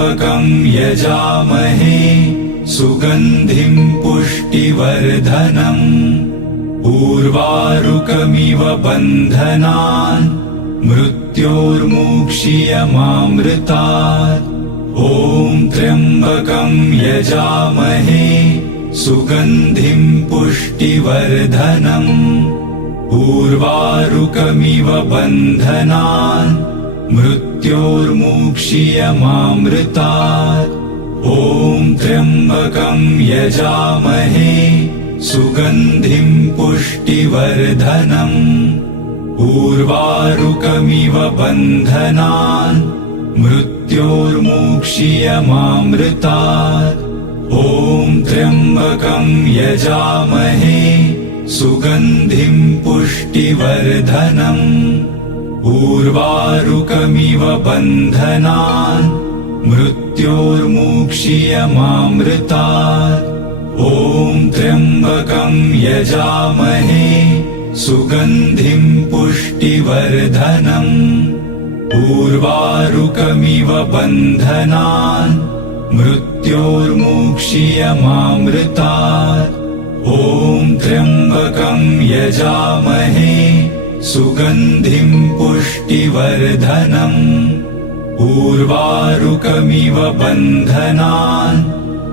त्र्यम्बकं यजामहे सुगन्धिं पुष्टिवर्धनम् उर्वारुकमिव बन्धनान् मृत्योर्मुक्षीयमामृतात् ॐ त्र्यम्बकं यजामहे सुगन्धिं पुष्टिवर्धनम् उर्वारुकमिव बन्धनान् मृत्योर्मुक्षीयमामृतात् ॐ त्र्यम्बकं यजामहे सुगन्धिं पुष्टिवर्धनम् उर्वारुकमिव बन्धनान् मृत्योर्मुक्षीयमामृतात् ॐ त्र्यम्बकं यजामहे सुगन्धिं पुष्टिवर्धनम् उर्वारुकमिव बन्धनान् मृत्योर्मुक्षीयमामृतात् ॐ त्र्यम्बकं यजामहे सुगन्धिं पुष्टिवर्धनम् उर्वारुकमिव बन्धनान् मृत्योर्मुक्षीयमामृतात् ॐ त्र्यम्बकं यजामहे सुगन्धिं पुष्टिवर्धनम् उर्वारुकमिव बन्धनान्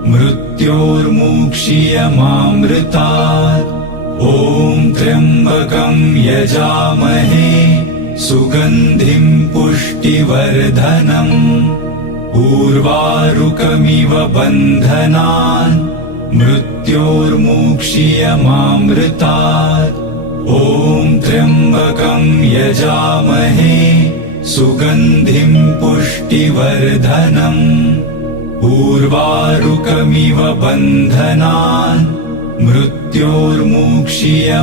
मृत्योर्मुक्षीयमामृतात् ॐ त्र्यम्बकं यजामहे सुगन्धिं पुष्टिवर्धनम् उर्वारुकमिव बन्धनान् मृत्योर्मुक्षीयमामृतात् ॐ त्र्यम्बकं यजामहे सुगन्धिं पुष्टिवर्धनम् उर्वारुकमिव बन्धनान्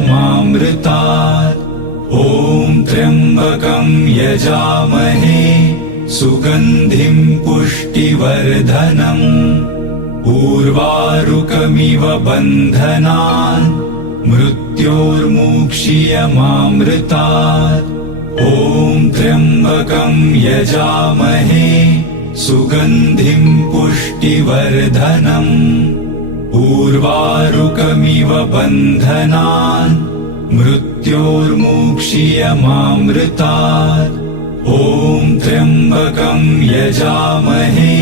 मृत्योर्मुक्षीयमामृतात् ॐ त्र्यम्बकं यजामहे सुगन्धिं पुष्टिवर्धनम् उर्वारुकमिव बन्धनान् मृत्योर्मुक्षीयमामृतात् ॐ त्र्यम्बकं यजामहे सुगन्धिं पुष्टिवर्धनम् उर्वारुकमिव बन्धनान् मृत्योर्मुक्षीयमामृतात् ॐ त्र्यम्बकं यजामहे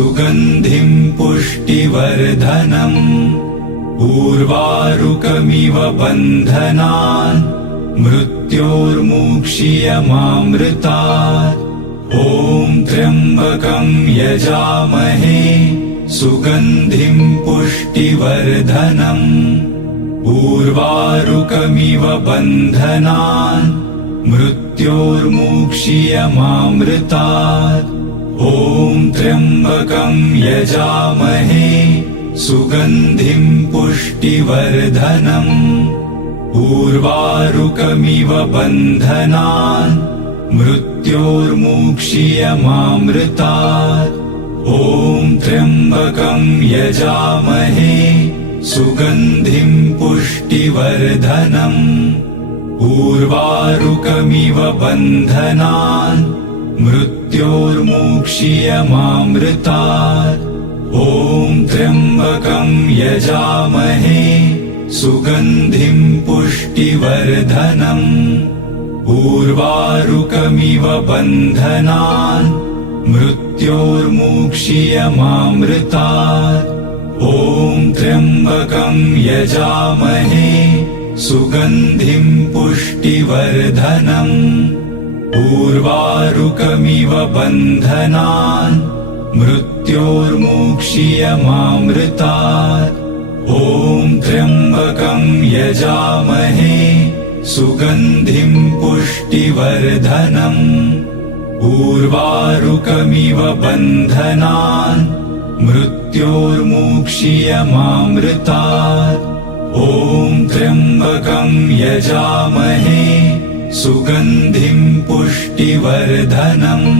सुगन्धिं पुष्टिवर्धनम् उर्वारुकमिव बन्धनान् मृत्योर्मुक्षीयमामृतात् ॐ त्र्यम्बकं यजामहे सुगन्धिं पुष्टिवर्धनम् उर्वारुकमिव बन्धनान् मृत्योर्मुक्षीयमामृतात् ॐ त्र्यम्बकं यजामहे सुगन्धिं पुष्टिवर्धनम् उर्वारुकमिव बन्धनान् मृत्योर्मुक्षीयमामृतात् ॐ त्र्यम्बकं यजामहे सुगन्धिं पुष्टिवर्धनम् उर्वारुकमिव बन्धनान् मृत्योर्मुक्षीयमामृतात् ॐ त्र्यम्बकं यजामहे सुगन्धिं पुष्टिवर्धनम् उर्वारुकमिव बन्धनान् मृत्योर्मुक्षीयमामृतात् ॐ त्र्यम्बकं यजामहे सुगन्धिं पुष्टिवर्धनम् उर्वारुकमिव बन्धनान् मृत्योर्मुक्षीयमामृतात् ॐ त्र्यम्बकं यजामहे सुगन्धिं पुष्टिवर्धनम् उर्वारुकमिव बन्धनान् मृत्योर्मुक्षीयमामृतात् ॐ त्र्यम्बकं यजामहे सुगन्धिं पुष्टिवर्धनम्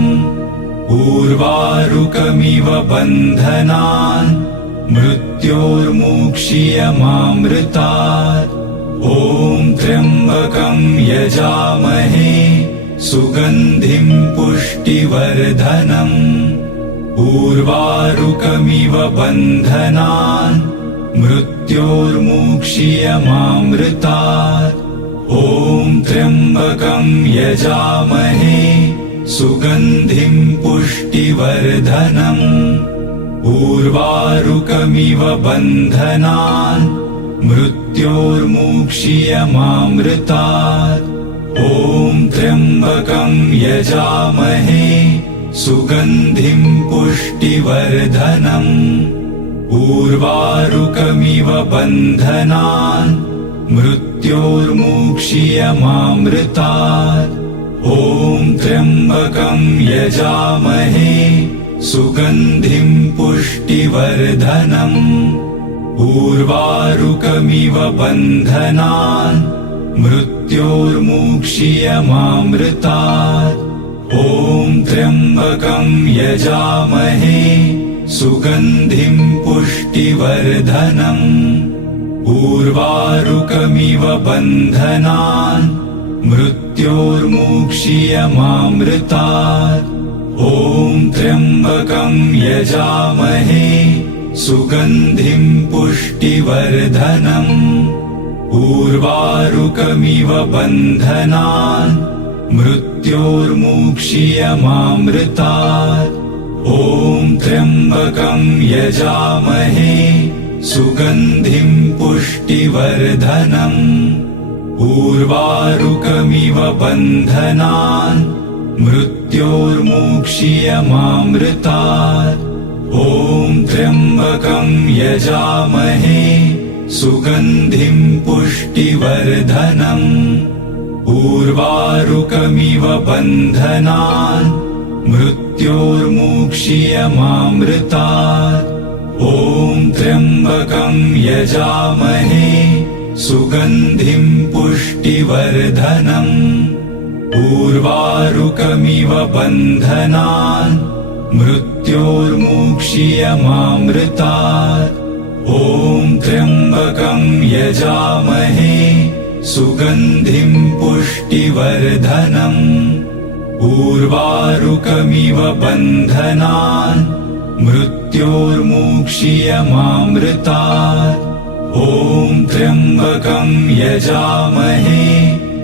उर्वारुकमिव बन्धनान् मृत्योर्मुक्षीयमामृतात् ॐ त्र्यम्बकं यजामहे सुगन्धिं पुष्टिवर्धनम् उर्वारुकमिव बन्धनान् मृत्योर्मुक्षीयमामृतात्। ॐ त्र्यम्बकं यजामहे सुगन्धिं पुष्टिवर्धनम्। उर्वारुकमिव बन्धनान् मृत्योर्मुक्षीयमामृतात्। ॐ त्र्यम्बकं यजामहे सुगन्धिं पुष्टिवर्धनम्। उर्वारुकमिव बन्धनान् मृत्योर्मुक्षीयमामृतात्। ॐ त्र्यम्बकं यजामहे सुगन्धिं पुष्टिवर्धनम्। उर्वारुकमिव बन्धनान् मृत्योर्मुक्षीयमामृतात्। ॐ त्र्यम्बकं यजामहे सुगन्धिं पुष्टिवर्धनम्। उर्वारुकमिव बन्धनान् मृत्योर्मुक्षीयमामृतात्। ॐ त्र्यम्बकं यजामहे सुगन्धिं पुष्टिवर्धनम्। उर्वारुकमिव बन्धनान् मृत्योर्मुक्षीयमामृतात्। ॐ त्र्यम्बकं यजामहे सुगन्धिं पुष्टिवर्धनम्। उर्वारुकमिव बन्धनान् मृत्योर्मुक्षीयमामृतात्। ॐ त्र्यम्बकं यजामहे सुगन्धिं पुष्टिवर्धनम्। उर्वारुकमिव बन्धनान् मृत्योर्मुक्षीयमामृतात्। ॐ त्र्यम्बकं यजामहे सुगन्धिं पुष्टिवर्धनम्। उर्वारुकमिव बन्धनान् मृत्योर्मुक्षीयमामृतात्। ॐ त्र्यम्बकं यजामहे सुगन्धिं पुष्टिवर्धनम्। उर्वारुकमिव बन्धनान् मृत्योर्मुक्षीयमामृतात्। ॐ त्र्यम्बकं यजामहे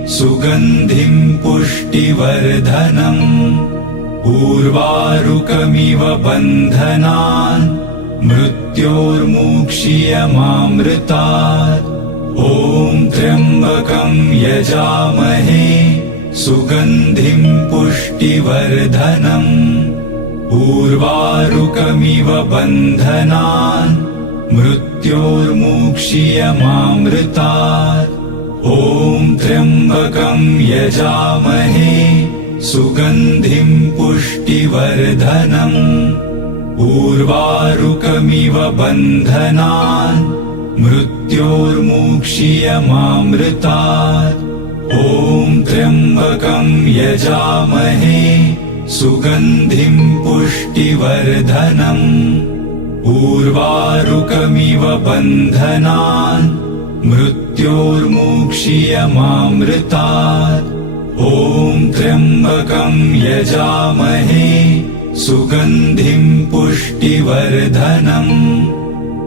सुगन्धिं पुष्टिवर्धनम्। उर्वारुकमिव बन्धनान् मृत्योर्मुक्षीयमामृतात्। ॐ त्र्यम्बकं यजामहे सुगन्धिं पुष्टिवर्धनम्। उर्वारुकमिव बन्धनान् मृत्योर्मुक्षीयमामृतात्। ॐ त्र्यम्बकं यजामहे सुगन्धिं पुष्टिवर्धनम्। उर्वारुकमिव बन्धनान् मृत्योर्मुक्षीयमामृतात्। ॐ त्र्यम्बकं यजामहे सुगन्धिं पुष्टिवर्धनम्। उर्वारुकमिव बन्धनान् मृत्योर्मुक्षीयमामृतात्। ॐ त्र्यम्बकं यजामहे सुगन्धिं पुष्टिवर्धनम्।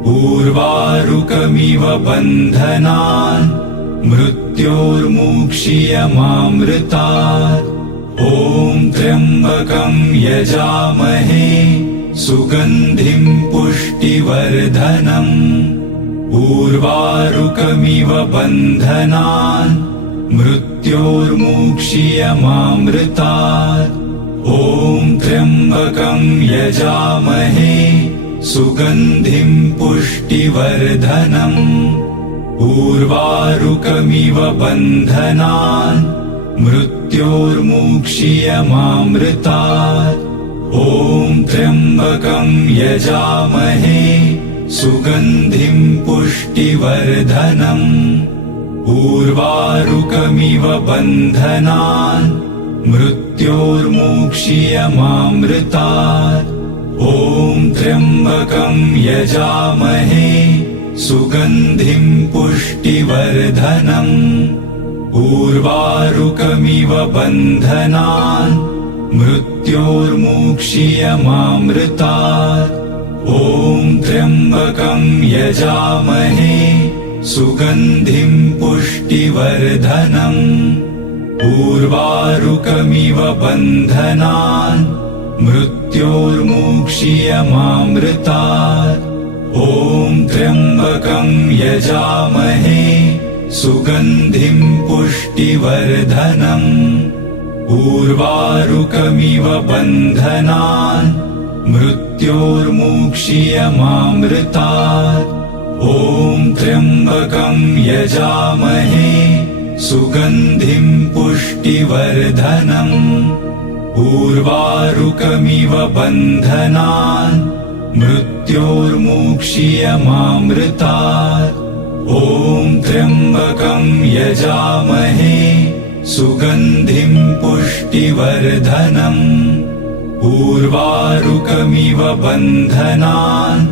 उर्वारुकमिव बन्धनान् मृत्योर्मुक्षीयमामृतात्। ॐ त्र्यम्बकं यजामहे सुगन्धिं पुष्टिवर्धनम्। उर्वारुकमिव बन्धनान् मृत्योर्मुक्षीयमामृतात्। ॐ त्र्यम्बकं यजामहे सुगन्धिं पुष्टिवर्धनम्। उर्वारुकमिव बन्धनान् मृत्योर्मुक्षीयमामृतात्। ॐ त्र्यम्बकं यजामहे सुगन्धिं पुष्टिवर्धनम्। उर्वारुकमिव बन्धनान् मृत्योर्मुक्षीयमामृतात्। ॐ त्र्यम्बकं यजामहे सुगन्धिं पुष्टिवर्धनम्। उर्वारुकमिव बन्धनान् मृत्योर्मुक्षीयमामृतात्। ॐ त्र्यम्बकं यजामहे सुगन्धिं पुष्टिवर्धनम्। उर्वारुकमिव बन्धनान् मृत्योर्मुक्षीयमामृतात्। ॐ त्र्यम्बकं यजामहे सुगन्धिं पुष्टिवर्धनम्। उर्वारुकमिव बन्धनान् मृत्योर्मुक्षीयमामृतात्। ॐ त्र्यम्बकं यजामहे सुगन्धिं पुष्टिवर्धनम्। उर्वारुकमिव बन्धनान् मृत्योर्मुक्षीयमामृतात्। ॐ त्र्यम्बकं यजामहे सुगन्धिं पुष्टिवर्धनम्। उर्वारुकमिव बन्धनान्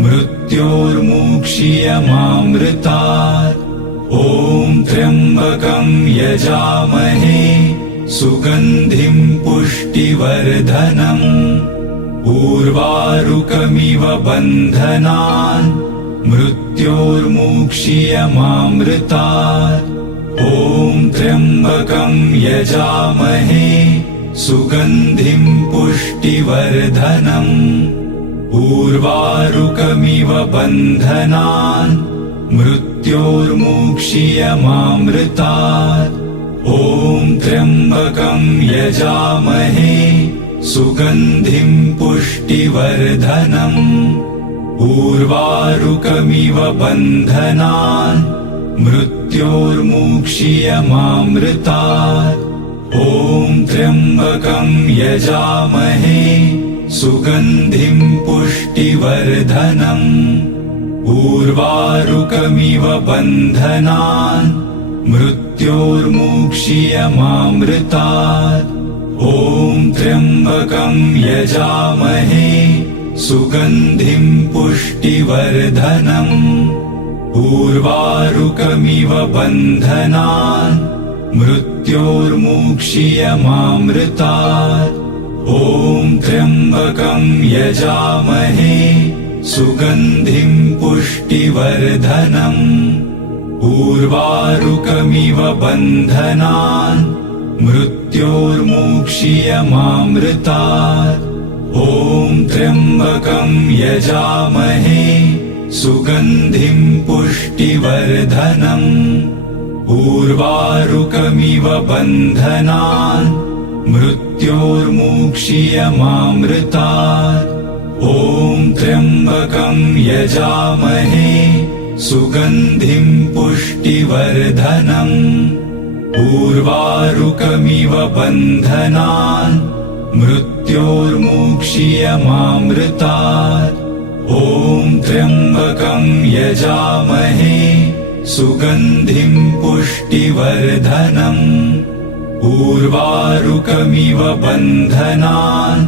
मृत्योर्मुक्षीयमामृतात्। ॐ त्र्यम्बकं यजामहे सुगन्धिं पुष्टिवर्धनम्। उर्वारुकमिव बन्धनान् मृत्योर्मुक्षीयमामृतात्। ॐ त्र्यम्बकं यजामहे सुगन्धिं पुष्टिवर्धनम्। उर्वारुकमिव बन्धनान् मृत्योर्मुक्षीयमामृतात्। ॐ त्र्यम्बकं यजामहे सुगन्धिं पुष्टिवर्धनम्। उर्वारुकमिव बन्धनान् मृत्योर्मुक्षीयमामृतात्। ॐ त्र्यम्बकं यजामहे सुगन्धिं पुष्टिवर्धनम्। उर्वारुकमिव बन्धनान् मृत्योर्मुक्षीयमामृतात्। ॐ त्र्यम्बकं यजामहे सुगन्धिं पुष्टिवर्धनम्। उर्वारुकमिव बन्धनान् मृत्योर्मुक्षीयमामृतात्। ॐ त्र्यम्बकं यजामहे सुगन्धिं पुष्टिवर्धनम्। उर्वारुकमिव बन्धनान् मृत्योर्मुक्षीयमामृतात्। ॐ त्र्यम्बकं यजामहे सुगन्धिं पुष्टिवर्धनम्। उर्वारुकमिव बन्धनान् मृत्योर्मुक्षीयमामृतात्। ॐ त्र्यम्बकं यजामहे सुगन्धिं पुष्टिवर्धनम्। उर्वारुकमिव बन्धनान् मृत्योर्मुक्षीयमामृतात्। ॐ त्र्यम्बकं यजामहे सुगन्धिं पुष्टिवर्धनम्। उर्वारुकमिव बन्धनान्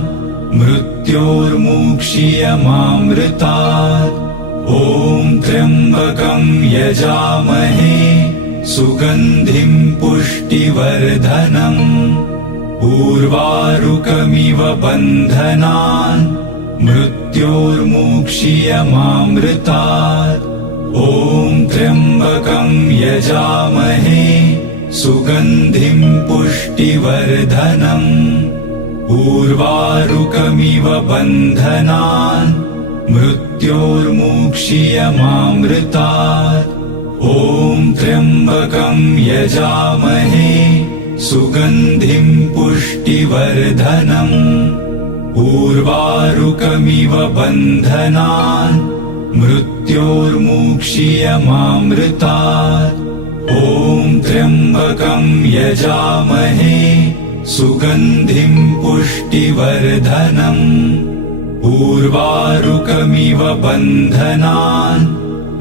मृत्योर्मुक्षीयमामृतात्। ॐ त्र्यम्बकं यजामहे सुगन्धिं पुष्टिवर्धनम्। उर्वारुकमिव बन्धनान् मृत्योर्मुक्षीयमामृतात्। ॐ त्र्यम्बकं यजामहे सुगन्धिं पुष्टिवर्धनम्। उर्वारुकमिव बन्धनान् मृत्योर्मुक्षीयमामृतात्। ॐ त्र्यम्बकं यजामहे सुगन्धिं पुष्टिवर्धनम्। उर्वारुकमिव बन्धनान् मृत्योर्मुक्षीयमामृतात्। ॐ त्र्यम्बकं यजामहे सुगन्धिं पुष्टिवर्धनम्। उर्वारुकमिव बन्धनान्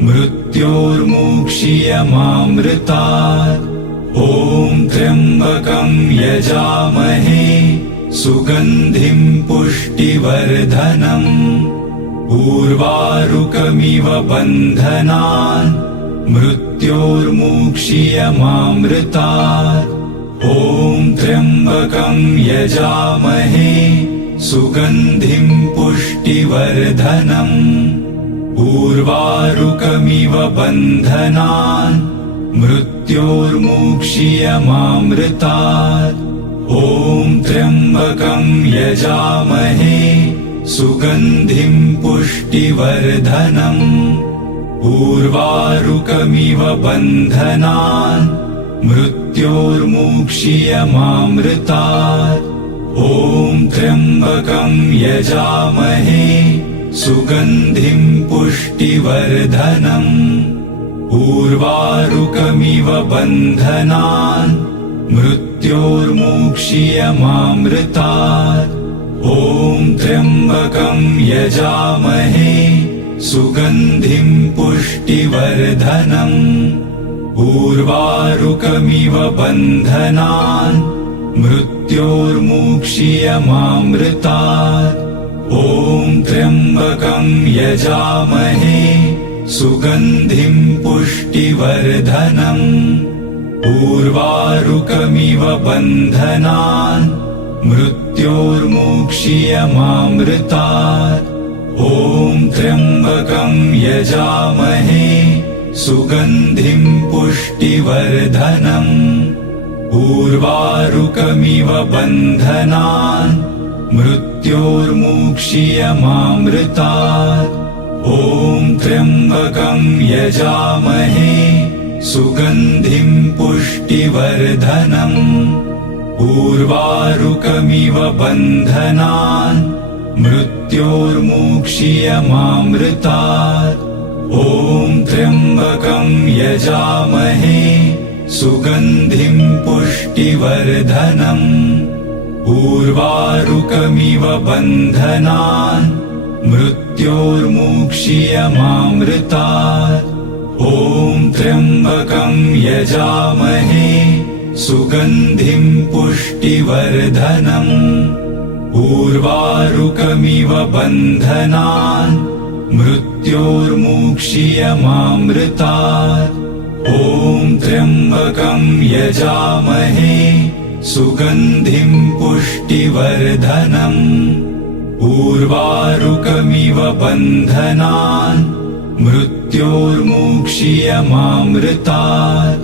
मृत्योर्मुक्षीयमामृतात्। ॐ त्र्यम्बकं यजामहे सुगन्धिं पुष्टिवर्धनम्। उर्वारुकमिव बन्धनान् मृत्योर्मुक्षीयमामृतात्। ॐ त्र्यम्बकं यजामहे सुगन्धिं पुष्टिवर्धनम् उर्वारुकमिव बन्धनान् मृत्योर्मुक्षीयमामृतात् ॐ त्र्यम्बकं यजामहे सुगन्धिं पुष्टिवर्धनम् उर्वारुकमिव बन्धनान् मृत्योर्मुक्षीयमामृतात् ॐ त्र्यम्बकं यजामहे सुगन्धिं पुष्टिवर्धनम् उर्वारुकमिव बन्धनान् मृत्योर्मुक्षीयमामृतात् ॐ त्र्यम्बकं यजामहे सुगन्धिं पुष्टिवर्धनम् उर्वारुकमिव बन्धनान् मृत्योर्मुक्षीयमामृतात् ॐ त्र्यम्बकं यजामहे सुगन्धिं पुष्टिवर्धनम् उर्वारुकमिव बन्धनान् मृत्योर्मुक्षीयमामृतात् ॐ त्र्यम्बकं यजामहे सुगन्धिं पुष्टिवर्धनम् उर्वारुकमिव बन्धनान् मृत्योर्मुक्षीयमामृतात् ॐ त्र्यम्बकं यजामहे सुगन्धिं पुष्टिवर्धनम् उर्वारुकमिव बन्धनान् मृत्योर्मुक्षीयमामृतात् ॐ त्र्यम्बकं यजामहे सुगन्धिं पुष्टिवर्धनम् उर्वारुकमिव बन्धनान् मृत्योर्मुक्षीयमामृतात् ॐ त्र्यम्बकं यजामहे सुगन्धिं पुष्टिवर्धनम् उर्वारुकमिव बन्धनान् मृत्योर्मुक्षीयमामृतात् ॐ त्र्यम्बकं यजामहे सुगन्धिं पुष्टिवर्धनम् उर्वारुकमिव बन्धनान् मृत्योर्मुक्षीयमामृतात्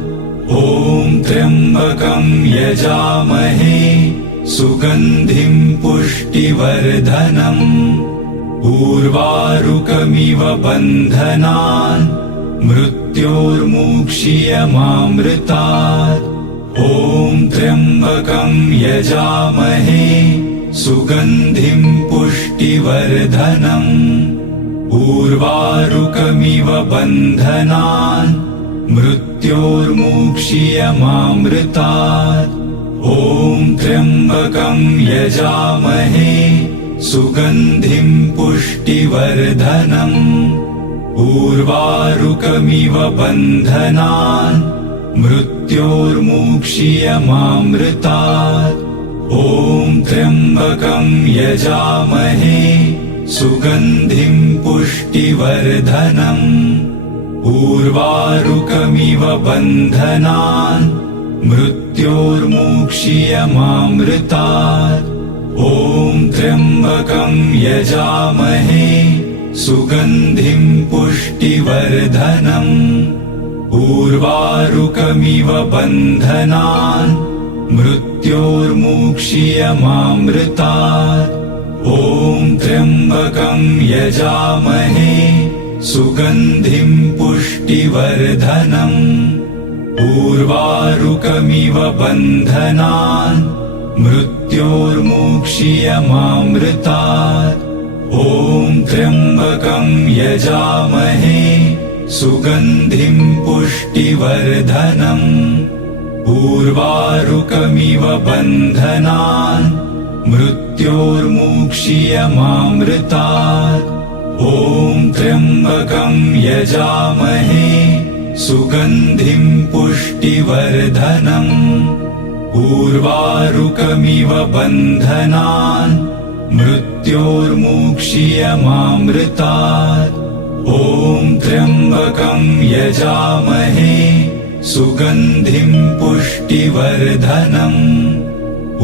ॐ त्र्यम्बकं यजामहे सुगन्धिं पुष्टिवर्धनम् उर्वारुकमिव बन्धनान् मृत्योर्मुक्षीयमामृतात् ॐ त्र्यम्बकं यजामहे सुगन्धिं पुष्टिवर्धनम् उर्वारुकमिव बन्धनान् मृत्योर्मुक्षीयमामृतात् ॐ त्र्यम्बकं यजामहे सुगन्धिं पुष्टिवर्धनम् उर्वारुकमिव बन्धनान् मृत्योर्मुक्षीयमामृतात् ॐ त्र्यम्बकं यजामहे सुगन्धिं पुष्टिवर्धनम् उर्वारुकमिव बन्धनान् मृत्योर्मुक्षीयमामृतात् ॐ त्र्यम्बकं यजामहे सुगन्धिं पुष्टिवर्धनम् उर्वारुकमिव बन्धनान् मृत्योर्मुक्षीयमामृतात् ॐ त्र्यम्बकं यजामहे सुगन्धिं पुष्टिवर्धनम् उर्वारुकमिव बन्धनान् मृत्योर्मुक्षीयमामृतात् ॐ त्र्यम्बकं यजामहे सुगन्धिं पुष्टिवर्धनम् उर्वारुकमिव बन्धनान् मृत्योर्मुक्षीयमामृतात् ॐ त्र्यम्बकं यजामहे सुगन्धिं पुष्टिवर्धनम् उर्वारुकमिव बन्धनान् मृत्योर्मुक्षीयमामृतात् ॐ त्र्यम्बकं यजामहे सुगन्धिं पुष्टिवर्धनम्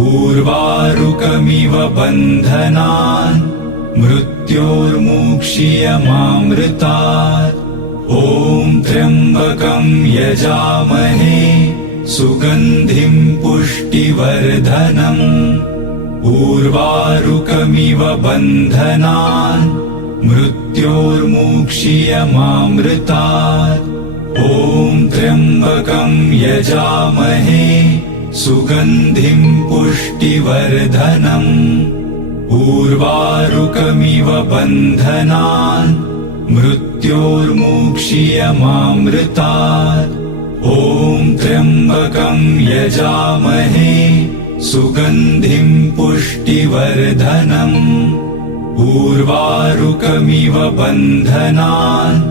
उर्वारुकमिव बन्धनान् मृत्योर्मुक्षीयमामृतात् ॐ त्र्यम्बकं यजामहे सुगन्धिं पुष्टिवर्धनम् उर्वारुकमिव बन्धनान् मृत्योर्मुक्षीयमामृतात् ॐ त्र्यम्बकं यजामहे सुगन्धिं पुष्टिवर्धनम् उर्वारुकमिव बन्धनान् मृत्योर्मुक्षीयमामृतात् ॐ त्र्यम्बकं यजामहे सुगन्धिं पुष्टिवर्धनम् उर्वारुकमिव बन्धनान्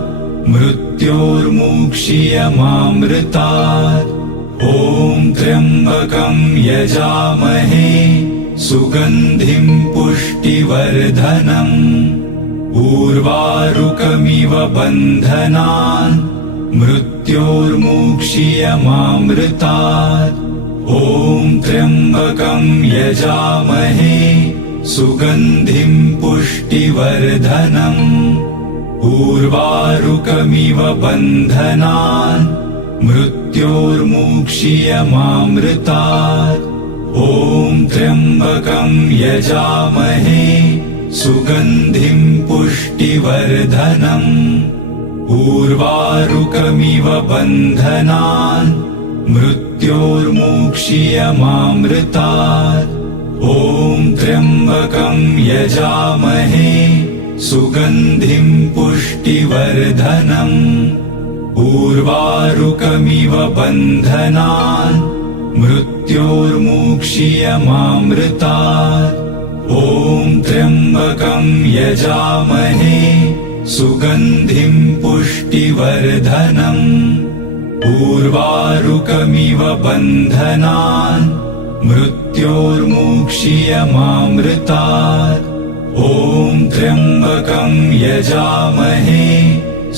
मृत्योर्मुक्षीयमामृतात् ॐ त्र्यम्बकं यजामहे सुगन्धिं पुष्टिवर्धनम् उर्वारुकमिव बन्धनान् मृत्योर्मुक्षीयमामृतात् ॐ त्र्यम्बकं यजामहे सुगन्धिं पुष्टिवर्धनम् उर्वारुकमिव बन्धनान् मृत्योर्मुक्षीयमामृतात् ॐ त्र्यम्बकं यजामहे सुगन्धिं पुष्टिवर्धनम् उर्वारुकमिव बन्धनान् मृत्योर्मुक्षीयमामृतात् ॐ त्र्यम्बकं यजामहे सुगन्धिं पुष्टिवर्धनम् उर्वारुकमिव बन्धनान् मृत्योर्मुक्षीयमामृतात् ॐ त्र्यम्बकं यजामहे सुगन्धिं पुष्टिवर्धनम् उर्वारुकमिव बन्धनान् मृत्योर्मुक्षीयमामृतात् ॐ त्र्यम्बकं यजामहे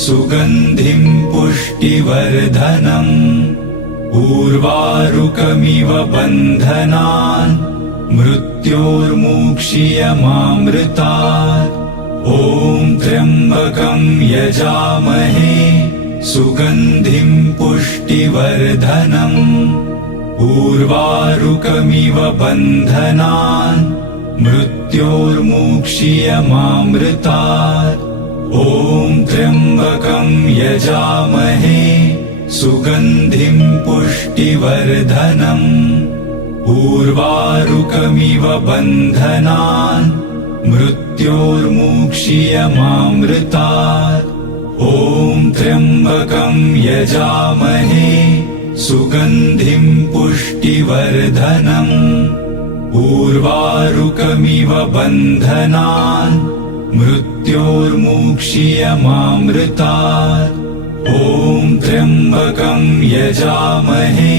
सुगन्धिं पुष्टिवर्धनम् उर्वारुकमिव बन्धनान् मृत्योर्मुक्षीयमामृतात् ॐ त्र्यम्बकं यजामहे सुगन्धिं पुष्टिवर्धनम् उर्वारुकमिव बन्धनान् मृत्योर्मुक्षीयमामृतात् ॐ त्र्यम्बकं यजामहे सुगन्धिं पुष्टिवर्धनम् उर्वारुकमिव बन्धनान् मृत्योर्मुक्षीयमामृतात् ॐ त्र्यम्बकं यजामहे सुगन्धिं पुष्टिवर्धनम् उर्वारुकमिव बन्धनान् मृत्योर्मुक्षीयमामृतात् ॐ त्र्यम्बकं यजामहे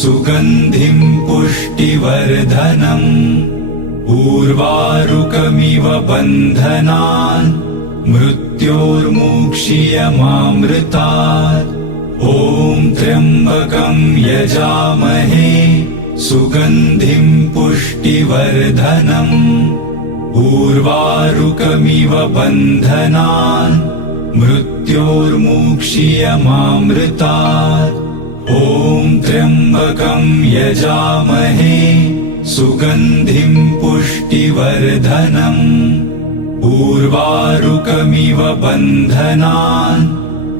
सुगन्धिं पुष्टिवर्धनम् उर्वारुकमिव बन्धनान् मृत्योर्मुक्षीयमामृतात् ॐ त्र्यम्बकं यजामहे सुगन्धिं पुष्टिवर्धनम् उर्वारुकमिव बन्धनान् मृत्योर्मुक्षीयमामृतात् ॐ त्र्यम्बकं यजामहे सुगन्धिं पुष्टिवर्धनम् उर्वारुकमिव बन्धनान्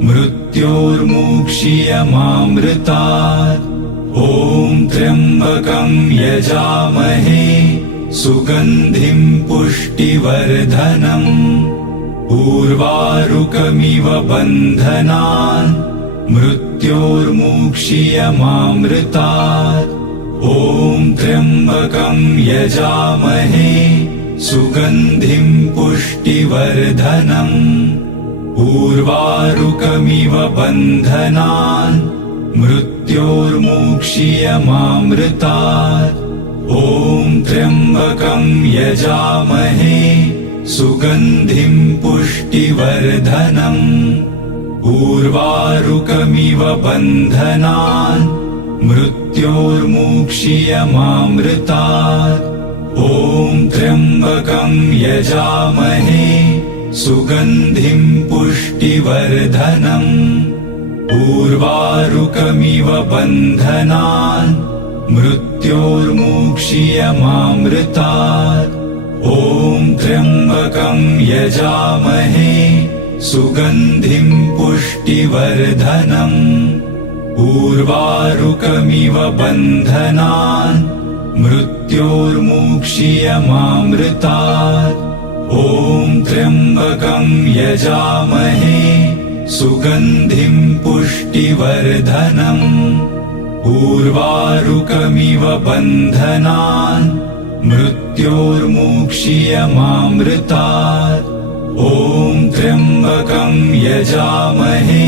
मृत्योर्मुक्षीयमामृतात् ॐ त्र्यम्बकं यजामहे सुगन्धिं पुष्टिवर्धनम् उर्वारुकमिव बन्धनान् मृत्योर्मुक्षीयमामृतात् ॐ त्र्यम्बकं यजामहे सुगन्धिं पुष्टिवर्धनम् उर्वारुकमिव बन्धनान् मृत्योर्मुक्षीयमामृतात् ॐ त्र्यम्बकं यजामहे सुगन्धिं पुष्टिवर्धनम् उर्वारुकमिव बन्धनान् मृत्योर्मुक्षीयमामृतात्। ॐ त्र्यम्बकं यजामहे सुगन्धिं पुष्टिवर्धनम्। उर्वारुकमिव बन्धनान् मृत्योर्मुक्षीयमामृतात्। ॐ त्र्यम्बकं यजामहे सुगन्धिं पुष्टिवर्धनम्। उर्वारुकमिव बन्धनान् मृत्योर्मुक्षीयमामृतात्। ॐ त्र्यम्बकं यजामहे सुगन्धिं पुष्टिवर्धनम्। उर्वारुकमिव बन्धनान् मृत्योर्मुक्षीयमामृतात्। ॐ त्र्यम्बकं यजामहे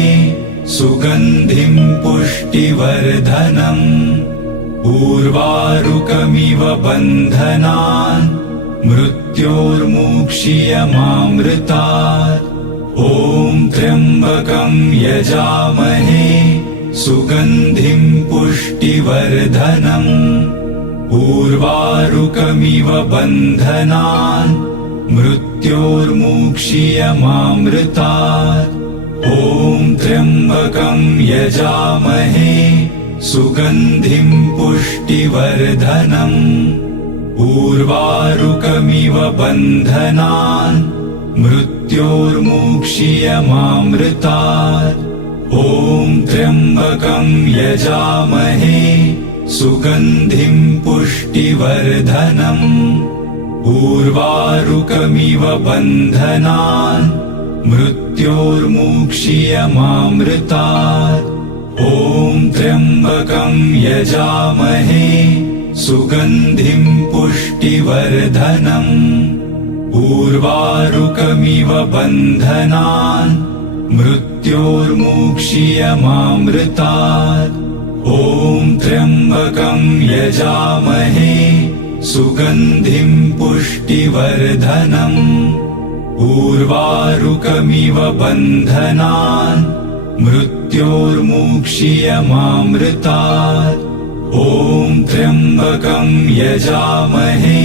सुगन्धिं पुष्टिवर्धनम्। उर्वारुकमिव बन्धनान् मृत्योर्मुक्षीयमामृतात्। ॐ त्र्यम्बकं यजामहे सुगन्धिं पुष्टिवर्धनम्। उर्वारुकमिव बन्धनान् मृत्योर्मुक्षीयमामृतात्। ॐ त्र्यम्बकं यजामहे सुगन्धिं पुष्टिवर्धनम्। उर्वारुकमिव बन्धनान् मृत्योर्मुक्षीयमामृतात्। ॐ त्र्यम्बकं यजामहे सुगन्धिं पुष्टिवर्धनम्। उर्वारुकमिव बन्धनान् मृत्योर्मुक्षीयमामृतात्। ॐ त्र्यम्बकं यजामहे सुगन्धिं पुष्टिवर्धनम्। उर्वारुकमिव बन्धनान् मृत्योर्मुक्षीयमामृतात्। ॐ त्र्यम्बकं यजामहे सुगन्धिं पुष्टिवर्धनम्। उर्वारुकमिव बन्धनान् मृत्योर्मुक्षीयमामृतात्। ॐ त्र्यम्बकं यजामहे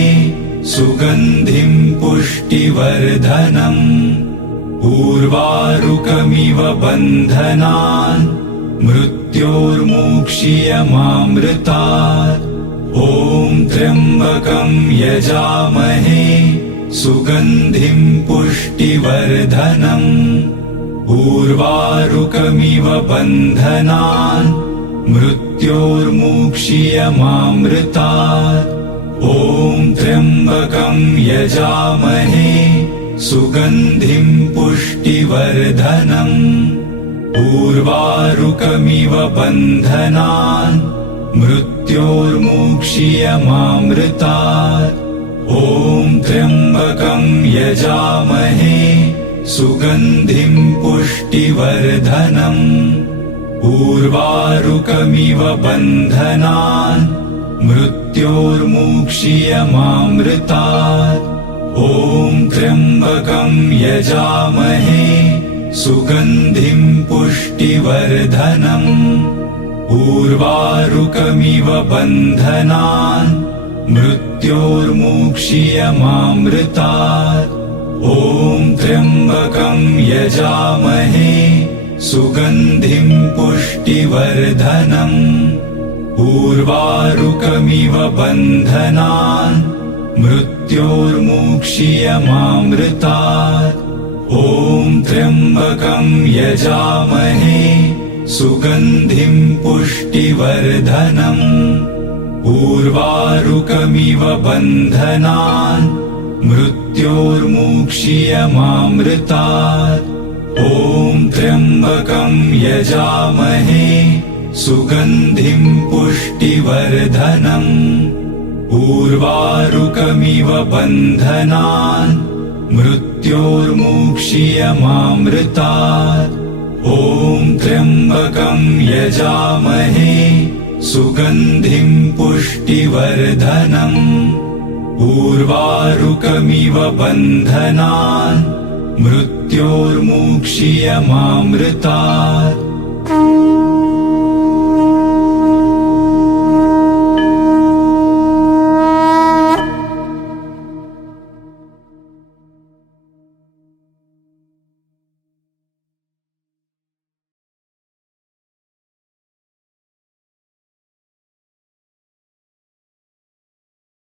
सुगन्धिं पुष्टिवर्धनम्। उर्वारुकमिव बन्धनान् मृत्योर्मुक्षीयमामृतात्। ॐ त्र्यम्बकं यजामहे सुगन्धिं पुष्टिवर्धनम्। उर्वारुकमिव बन्धनान् मृत्योर्मुक्षीयमामृतात्। ॐ त्र्यम्बकं यजामहे सुगन्धिं पुष्टिवर्धनम्। उर्वारुकमिव बन्धनान् मृत्योर्मुक्षीयमामृतात्। ॐ त्र्यम्बकं यजामहे सुगन्धिं पुष्टिवर्धनम्। उर्वारुकमिव बन्धनान् मृत्योर्मुक्षीयमामृतात्। ॐ त्र्यम्बकं यजामहे सुगन्धिं पुष्टिवर्धनम्। उर्वारुकमिव बन्धनान् मृत्योर्मुक्षीयमामृतात्। ॐ त्र्यम्बकं यजामहे सुगन्धिं पुष्टिवर्धनम्। उर्वारुकमिव बन्धनान् मृत्योर्मुक्षीयमामृतात्। ॐ त्र्यम्बकं यजामहे सुगन्धिं पुष्टिवर्धनम्। उर्वारुकमिव बन्धनान् मृत्योर्मुक्षीयमामृतात्। ॐ त्र्यम्बकं यजामहे सुगन्धिं पुष्टिवर्धनम्। उर्वारुकमिव बन्धनान् मृत्योर्मुक्षीयमामृतात्। ॐ त्र्यम्बकं यजामहे सुगन्धिं पुष्टिवर्धनम्। उर्वारुकमिव बन्धनान् मृत्योर्मुक्षीयमामृतात्। मृत्योर्मुक्षीयमामृतात्